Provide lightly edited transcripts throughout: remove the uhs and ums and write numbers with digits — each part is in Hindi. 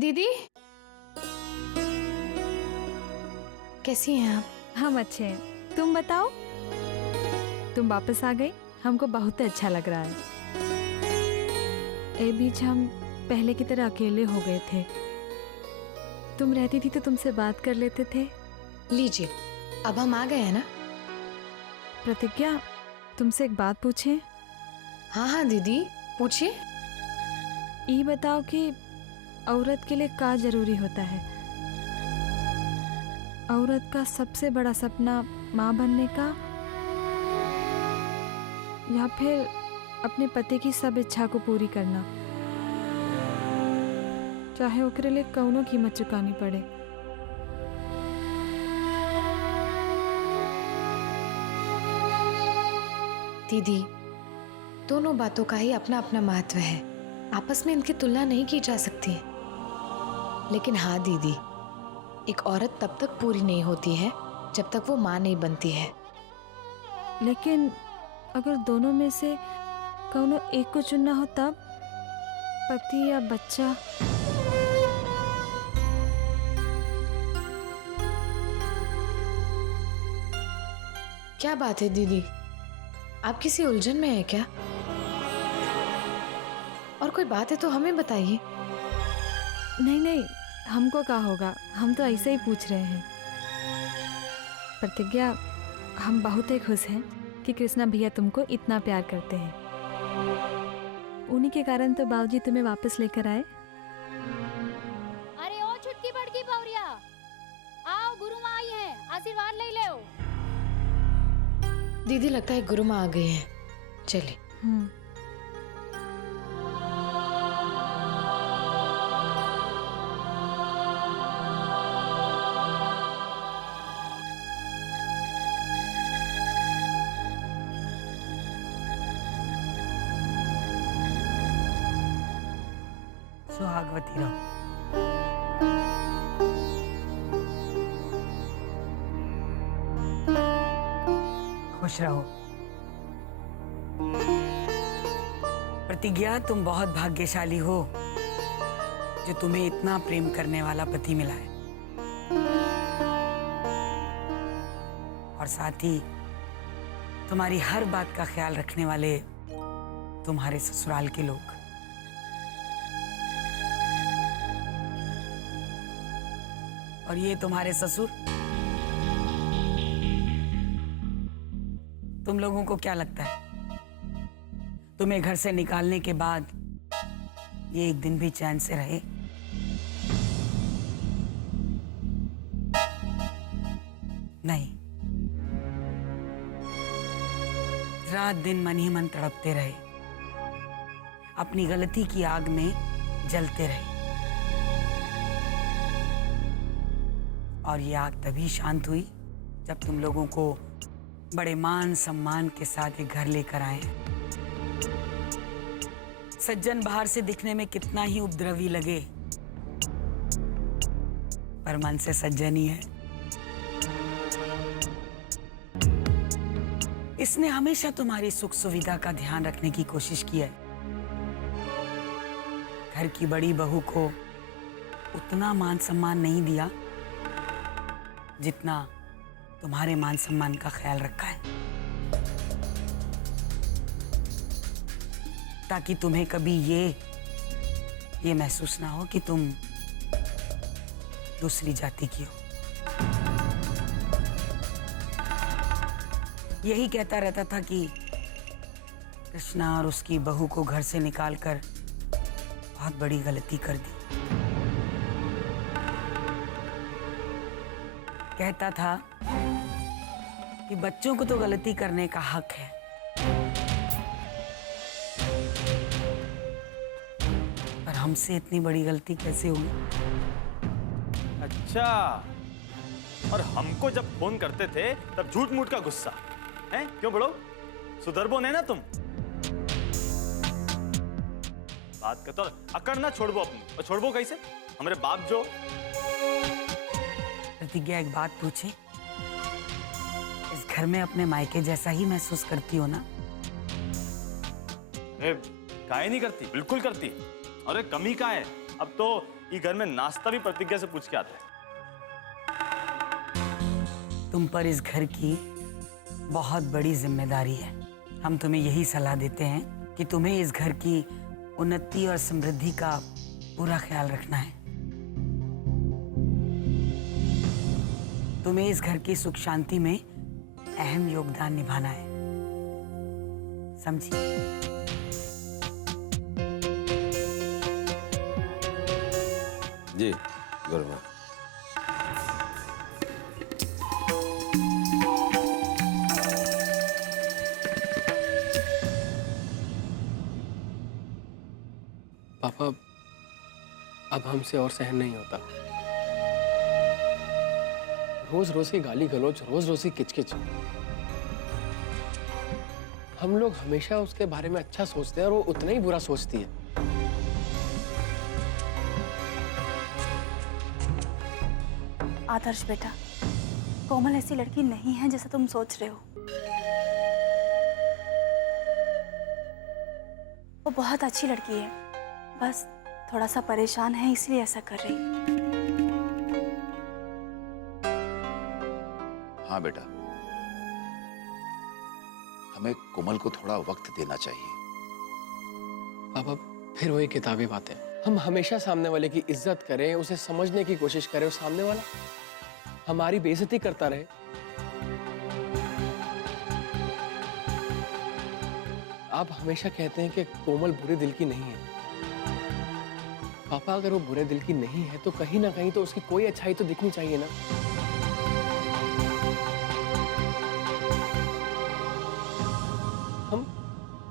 दीदी, कैसी हैं आप? हम अच्छे हैं, तुम बताओ। तुम वापस आ गई, हमको बहुत अच्छा लग रहा है। ए बीच हम पहले की तरह अकेले हो गए थे। तुम रहती थी तो तुमसे बात कर लेते थे। लीजिए, अब हम आ गए हैं ना। प्रतिज्ञा, तुमसे एक बात पूछें? हाँ हाँ दीदी, पूछिए। ये बताओ कि औरत के लिए क्या जरूरी होता है? औरत का सबसे बड़ा सपना माँ बनने का, या फिर अपने पति की सब इच्छा को पूरी करना, चाहे ओकरे लिए कौनो कीमत चुकानी पड़े। दीदी, दोनों बातों का ही अपना अपना महत्व है, आपस में इनकी तुलना नहीं की जा सकती। लेकिन हाँ दीदी, एक औरत तब तक पूरी नहीं होती है जब तक वो माँ नहीं बनती है। लेकिन अगर दोनों में से कौनो एक को चुनना हो तब? पति या बच्चा? क्या बात है दीदी, आप किसी उलझन में है क्या? और कोई बात है तो हमें बताइए। नहीं नहीं, हमको क्या होगा, हम तो ऐसे ही पूछ रहे हैं। प्रतिज्ञा, हम बहुत ही खुश हैं कि कृष्णा भैया तुमको इतना प्यार करते हैं। उन्हीं के कारण तो बाबूजी तुम्हें वापस लेकर आए। अरे ओ छुटकी बड़की पौरिया, आओ गुरु माँ आई है, आशीर्वाद ले ले। दीदी, लगता है गुरु माँ आ गई हैं, चलिए। सुहागवती रहो। खुश रहो। प्रतिज्ञा, तुम बहुत भाग्यशाली हो जो तुम्हें इतना प्रेम करने वाला पति मिला है, और साथ ही तुम्हारी हर बात का ख्याल रखने वाले तुम्हारे ससुराल के लोग। और ये तुम्हारे ससुर, तुम लोगों को क्या लगता है तुम्हें घर से निकालने के बाद ये एक दिन भी चैन से रहे? नहीं, रात दिन मन ही मन तड़पते रहे, अपनी गलती की आग में जलते रहे। और ये आग तभी शांत हुई जब तुम लोगों को बड़े मान सम्मान के साथ एक घर लेकर आए। सज्जन बाहर से दिखने में कितना ही उपद्रवी लगे, पर मन से सज्जन ही है। इसने हमेशा तुम्हारी सुख सुविधा का ध्यान रखने की कोशिश की है। घर की बड़ी बहू को उतना मान सम्मान नहीं दिया जितना तुम्हारे मान सम्मान का ख्याल रखा है, ताकि तुम्हें कभी ये महसूस ना हो कि तुम दूसरी जाति की हो। यही कहता रहता था कि कृष्णा और उसकी बहू को घर से निकालकर बहुत बड़ी गलती कर दी। कहता था कि बच्चों को तो गलती करने का हक है, पर हमसे इतनी बड़ी गलती कैसे हुई? अच्छा, और हमको जब फोन करते थे तब झूठ मूठ का गुस्सा है क्यों बड़ो? सुधरबो नहीं ना तुम? बात करते और अकड़ ना छोड़बो अपनी, और छोड़बो कैसे? हमारे बाप जो। प्रतिज्ञा, एक बात पूछे? इस घर में अपने मायके जैसा ही महसूस करती हो ना? काहे नहीं करती, बिल्कुल करती। अरे कमी का है, अब तो ये घर में नाश्ता भी प्रतिज्ञा से पूछ के आता है। तुम पर इस घर की बहुत बड़ी जिम्मेदारी है। हम तुम्हें यही सलाह देते हैं कि तुम्हें इस घर की उन्नति और समृद्धि का पूरा ख्याल रखना है। तुम्हें इस घर की सुख शांति में अहम योगदान निभाना है, समझी? जी गुरुमा। पापा अब हमसे और सहन नहीं होता। रोज रोज की गाली गलौज, रोज रोज की किचकिच। हम लोग हमेशा उसके बारे में अच्छा सोचते हैं और वो उतना ही बुरा सोचती है। आदर्श बेटा, कोमल ऐसी लड़की नहीं है जैसा तुम सोच रहे हो। वो बहुत अच्छी लड़की है, बस थोड़ा सा परेशान है इसलिए ऐसा कर रही है। हाँ बेटा, हमें कोमल को थोड़ा वक्त देना चाहिए। पापा फिर वही किताबी बातें। हम हमेशा सामने वाले की इज्जत करें, उसे समझने की कोशिश करें और सामने वाला हमारी बेइज्जती करता रहे। आप हमेशा कहते हैं कि कोमल बुरे दिल की नहीं है। पापा अगर वो बुरे दिल की नहीं है तो कहीं ना कहीं तो उसकी कोई अच्छाई तो दिखनी चाहिए ना।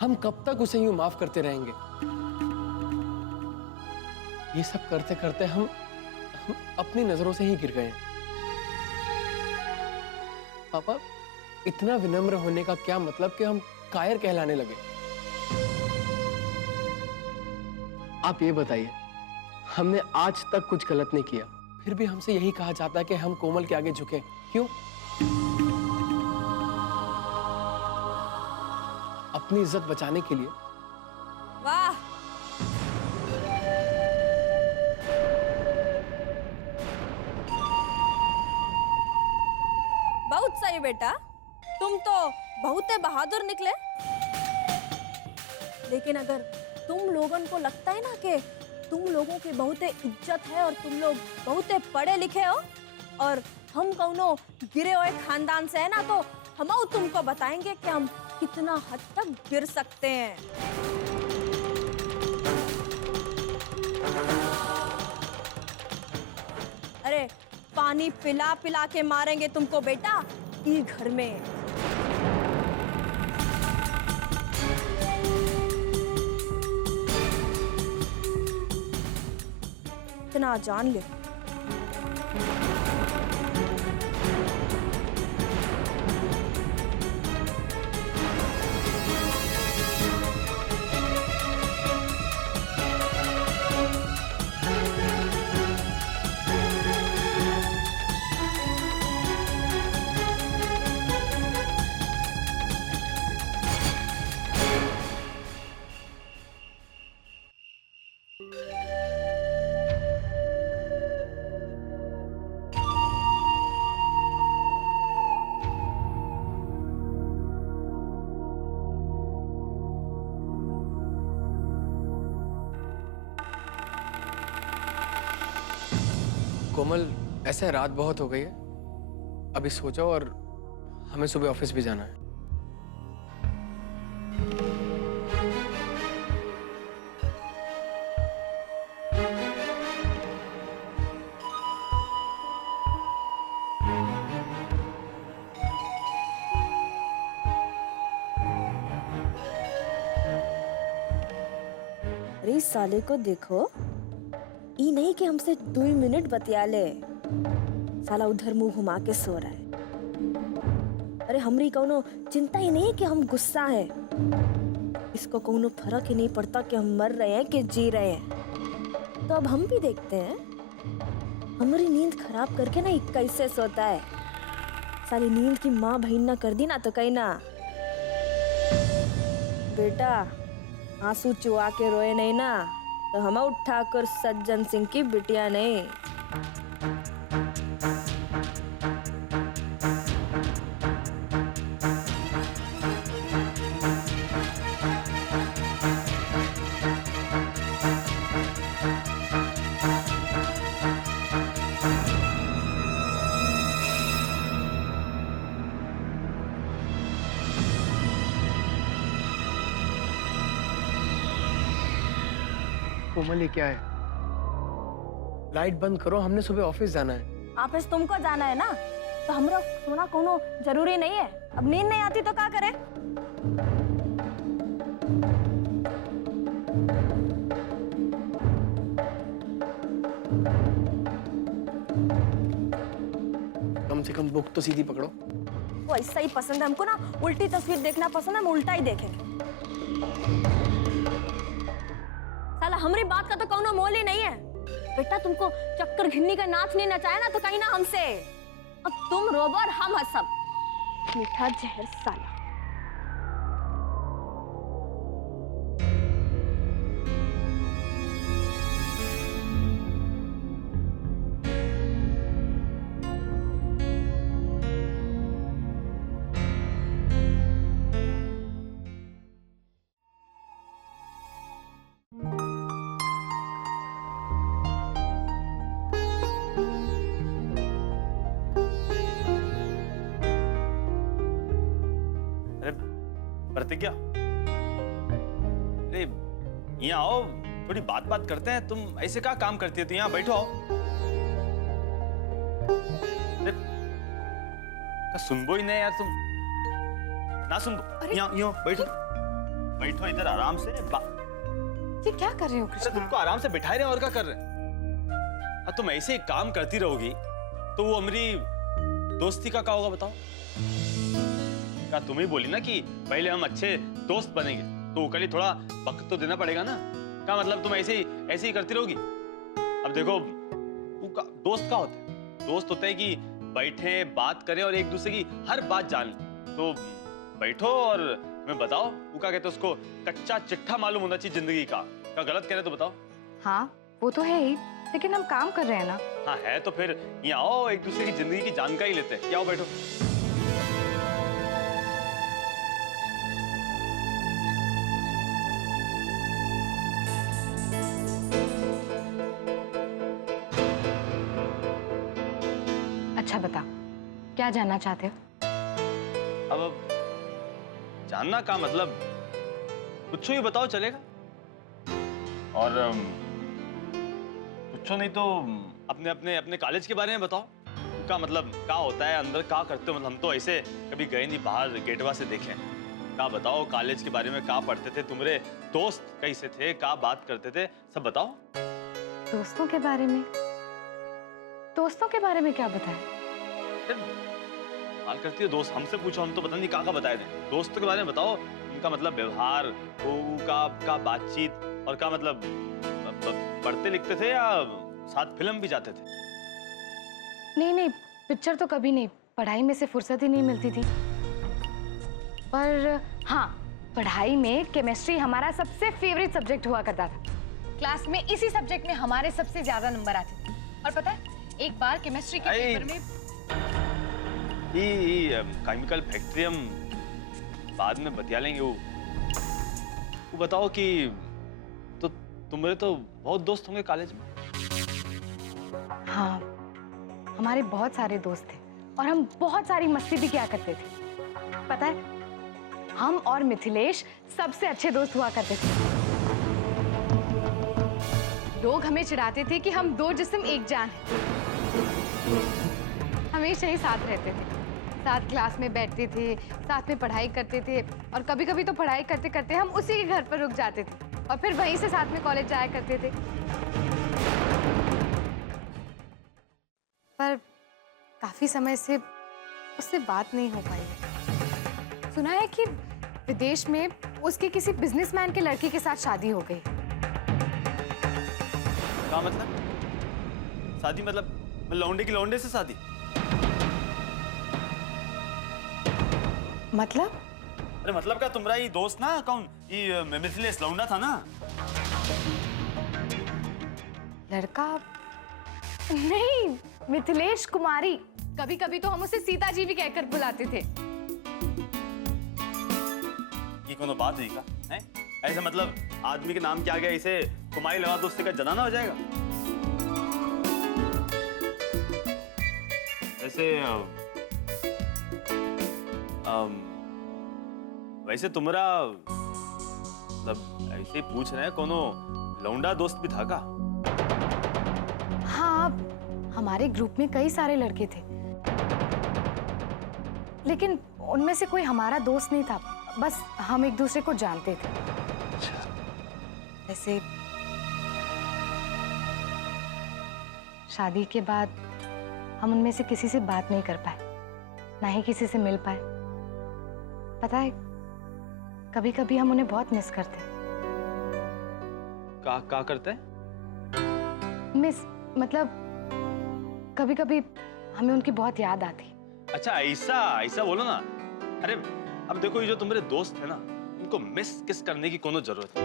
हम कब तक उसे यूं माफ करते रहेंगे? ये सब करते करते हम अपनी नजरों से ही गिर गए। पापा इतना विनम्र होने का क्या मतलब कि हम कायर कहलाने लगे? आप ये बताइए, हमने आज तक कुछ गलत नहीं किया, फिर भी हमसे यही कहा जाता है कि हम कोमल के आगे झुके। क्यों? अपनी इज्जत बचाने के लिए। वाह, बहुत सही बेटा, तुम तो बहुत बहादुर निकले। लेकिन अगर तुम लोगों को लगता है ना कि तुम लोगों की बहुत इज्जत है और तुम लोग बहुत पढ़े लिखे हो और हम कौनो गिरे हुए खानदान से है ना, तो हम तुमको बताएंगे कि हम कितना हद तक गिर सकते हैं। अरे पानी पिला पिला के मारेंगे तुमको बेटा ये घर में। इतना जान ले। कोमल, ऐसे रात बहुत हो गई है, अभी सो जाओ और हमें सुबह ऑफिस भी जाना है। अरे इस साले को देखो, ई नहीं कि हमसे 2 मिनट बतिया ले, साला उधर मुंह घुमा के सो रहा है। अरे हमरी कौनो चिंता ही नहीं कि हम गुस्सा है, इसको कौनो फर्क ही नहीं पड़ता कि हम मर रहे हैं कि जी रहे हैं। तो अब हम भी देखते हैं हमारी नींद खराब करके ना कैसे सोता है। साली नींद की माँ बहन ना कर दी ना तो कहीं ना। बेटा आंसू चुआ के रोए नहीं ना, तो हम ठाकुर सज्जन सिंह की बिटिया नहीं। कोमल, ये क्या है? लाइट बंद करो, हमने सुबह ऑफिस जाना है। ऑफिस तुमको जाना है ना, तो हमरा सोना कोनो जरूरी नहीं है। अब नींद नहीं आती तो क्या करे? कम से कम बुक तो सीधी पकड़ो। वो ऐसा ही पसंद है हमको ना, उल्टी तस्वीर देखना पसंद है, हम उल्टा ही देखेंगे। साला हमारी बात का तो कोनो मोल ही नहीं है। बेटा तुमको चक्कर घिन्नी का नाच नहीं नचाया ना, तो कहीं ना हमसे। अब तुम रोबो और हम हंसब। मीठा जहर साला। प्रतिज्ञा, अरे यहाँ आओ, थोड़ी बात करते हैं। तुम ऐसे क्या काम करती है? तो यहाँ बैठो, आओ। अरे सुनबो ही नहीं यार तुम, ना सुनबो। यहाँ बैठो, बैठो इधर आराम से। ये क्या कर रहे हो कृष्णा? तुमको आराम से बिठाए रहे हैं, और क्या कर रहे हैं? अब तुम ऐसे ही काम करती रहोगी तो वो हमारी दोस्ती का क्या होगा बताओ? क्या तुम ही बोली ना कि पहले हम अच्छे दोस्त बनेंगे, तो वो कल थोड़ा वक्त तो देना पड़ेगा ना। क्या मतलब तुम ऐसे ही करती रहोगी? अब देखो, दोस्त क्या होता है? दोस्त होता है कि बैठे, बात करें और एक दूसरे की हर बात जान लें। तो बैठो और हमें बताओ, वो क्या कहते हैं उसको, कच्चा चिट्ठा मालूम होना चाहिए जिंदगी का। क्या गलत कह रहे तो बताओ। हाँ वो तो है ही, लेकिन हम काम कर रहे हैं ना। हाँ है तो फिर यहाँ आओ, एक दूसरे की जिंदगी की जानकारी लेते हैं। क्या आओ, बैठो। अच्छा बता, क्या जानना चाहते हो? अब जानना का मतलब कुछ ही बताओ, चलेगा। और कुछ नहीं तो अपने अपने अपने कॉलेज के बारे में बताओ। क्या मतलब क्या होता है अंदर, क्या करते हो? मतलब हम तो ऐसे कभी गए नहीं बाहर, गेटवा से देखें। क्या बताओ कॉलेज के बारे में, क्या पढ़ते थे, तुम्हारे दोस्त कैसे थे, क्या बात करते थे, सब बताओ। दोस्तों के बारे में? दोस्तों के बारे में क्या बताएं? बात करती है दोस्त, हमसे पूछो, हम तो पता नहीं क्या बताए थे। दोस्तों के बारे में बताओ, उनका मतलब व्यवहार, का बातचीत, और क्या मतलब पढ़ते लिखते थे या साथ फिल्म भी जाते थे? नहीं, पिक्चर तो कभी नहीं, पढ़ाई में से फुर्सत ही नहीं मिलती थी। पर हाँ, पढ़ाई में केमिस्ट्री हमारा सबसे फेवरेट सब्जेक्ट हुआ करता था। क्लास में इसी सब्जेक्ट में हमारे सबसे ज्यादा नंबर आते थे। और पता है, एक बार केमिस्ट्री के पेपर में केमिकल फैक्ट्री हम बाद में बतिया लेंगे। वो बताओ कि तो तुम्हारे तो बहुत दोस्त होंगे कॉलेज में? हाँ, हमारे बहुत सारे दोस्त थे और हम बहुत सारी मस्ती भी किया करते थे। पता है, हम और मिथिलेश सबसे अच्छे दोस्त हुआ करते थे। लोग हमें चिढ़ाते थे कि हम दो जिस्म एक जान हैं। हमेशा ही साथ रहते थे, साथ क्लास में बैठते थे, साथ में पढ़ाई करते थे, और कभी कभी तो पढ़ाई करते करते हम उसी के घर पर रुक जाते थे और फिर वहीं से साथ में कॉलेज जाया करते थे। पर काफी समय से उससे बात नहीं हो पाई। सुना है कि विदेश में उसके किसी बिजनेसमैन के लड़के के साथ शादी हो गई। क्या मतलब? शादी मतलब लौंडे की लौंडे से शादी? मतलब? अरे मतलब क्या, तुम्हारा ये दोस्त ना, कौन ये मिथिलेश लौंडा था ना? लड़का नहीं, मिथिलेश कुमारी। कभी कभी तो हम उसे सीता जी भी कहकर बुलाते थे। ये कोनो बात हुई का है? ऐसे मतलब आदमी के नाम के आगे इसे कुमारी लगा दो, उससे का जनाना हो जाएगा? वैसे वैसे तुम्हारा मतलब ऐसे ही पूछ रहे हैं, कोनो लौंडा दोस्त भी था का? हाँ, हमारे ग्रुप में कई सारे लड़के थे, लेकिन उनमें से कोई हमारा दोस्त नहीं था। बस हम एक दूसरे को जानते थे। वैसे शादी के बाद हम उनमें से किसी से बात नहीं कर पाए, ना ही किसी से मिल पाए। पता है, कभी कभी हम उन्हें बहुत मिस करते। का करते हैं? मिस मतलब कभी कभी हमें उनकी बहुत याद आती। अच्छा, ऐसा ऐसा बोलो ना। अरे अब देखो, ये जो तुम्हारे दोस्त है ना, उनको मिस किस करने की कोनो जरूरत है?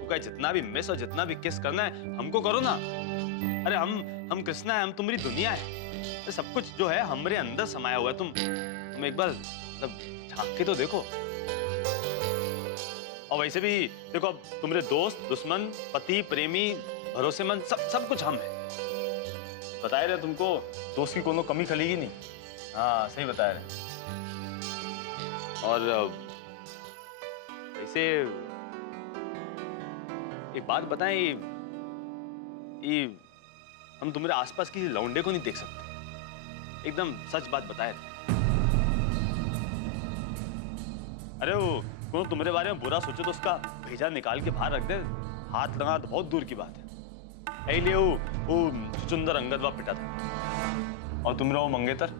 तो क्या जितना भी मिस और जितना भी किस करना है हमको करो ना। अरे हम कृष्णा है, हम तुम्हारी दुनिया है। तो सब कुछ जो है हमारे अंदर समाया हुआ है। तुम एक बार मतलब झांक के तो देखो। और वैसे भी देखो, अब तुम्हारे दोस्त, दुश्मन, पति, प्रेमी, भरोसेमंद, सब कुछ हम हैं। बताए रहे तुमको, दोस्त की कोनो कमी खलेगी नहीं। हाँ, सही बताए रहे। और वैसे एक बात बताएं, ये हम तुम्हारे आसपास किसी लौंडे को नहीं देख सकते। एकदम सच बात बताए रहे। अरे वो तुम्हारे बारे में बुरा सोचे तो उसका भेजा निकाल के बाहर रख दे। हाथ लगा तो बहुत दूर की बात है। यही लिए वो चुंदर अंगद वा पिटा था, और तुम रहो मंगेतर,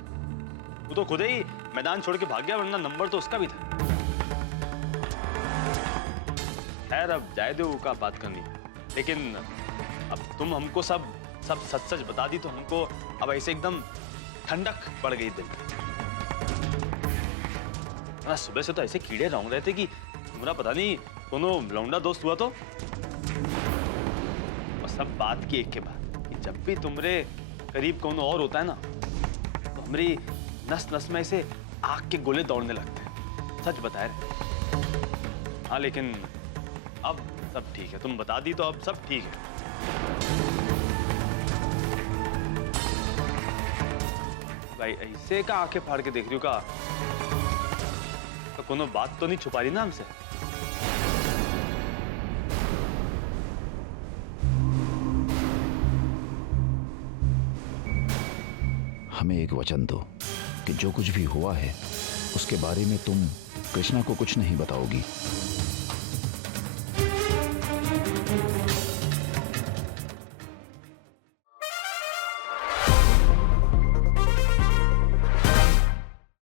वो तो खुद ही मैदान छोड़ के भाग गया, वरना नंबर तो उसका भी था। खैर, अब जाए दो का बात करनी। लेकिन अब तुम हमको सब सच सच बता दी तो हमको अब ऐसे एकदम ठंडक पड़ गई दिल में। सुबह से तो ऐसे कीड़े रौंग रहे थे कि तुम्हारा पता नहीं कोनो लौंडा दोस्त हुआ तो। और सब बात की एक के बाद कि जब भी तुम्हारे करीब कोनो और होता है ना, तो हमारी नस नस में ऐसे आग के गोले दौड़ने लगते हैं। सच बताए रहे। हाँ, लेकिन अब सब ठीक है। तुम बता दी तो अब सब ठीक है। भाई ऐसे का आंखें फाड़ के देख रही हो का? तो कोनो बात तो नहीं छुपा रही ना हमसे? हमें एक वचन दो कि जो कुछ भी हुआ है उसके बारे में तुम कृष्णा को कुछ नहीं बताओगी।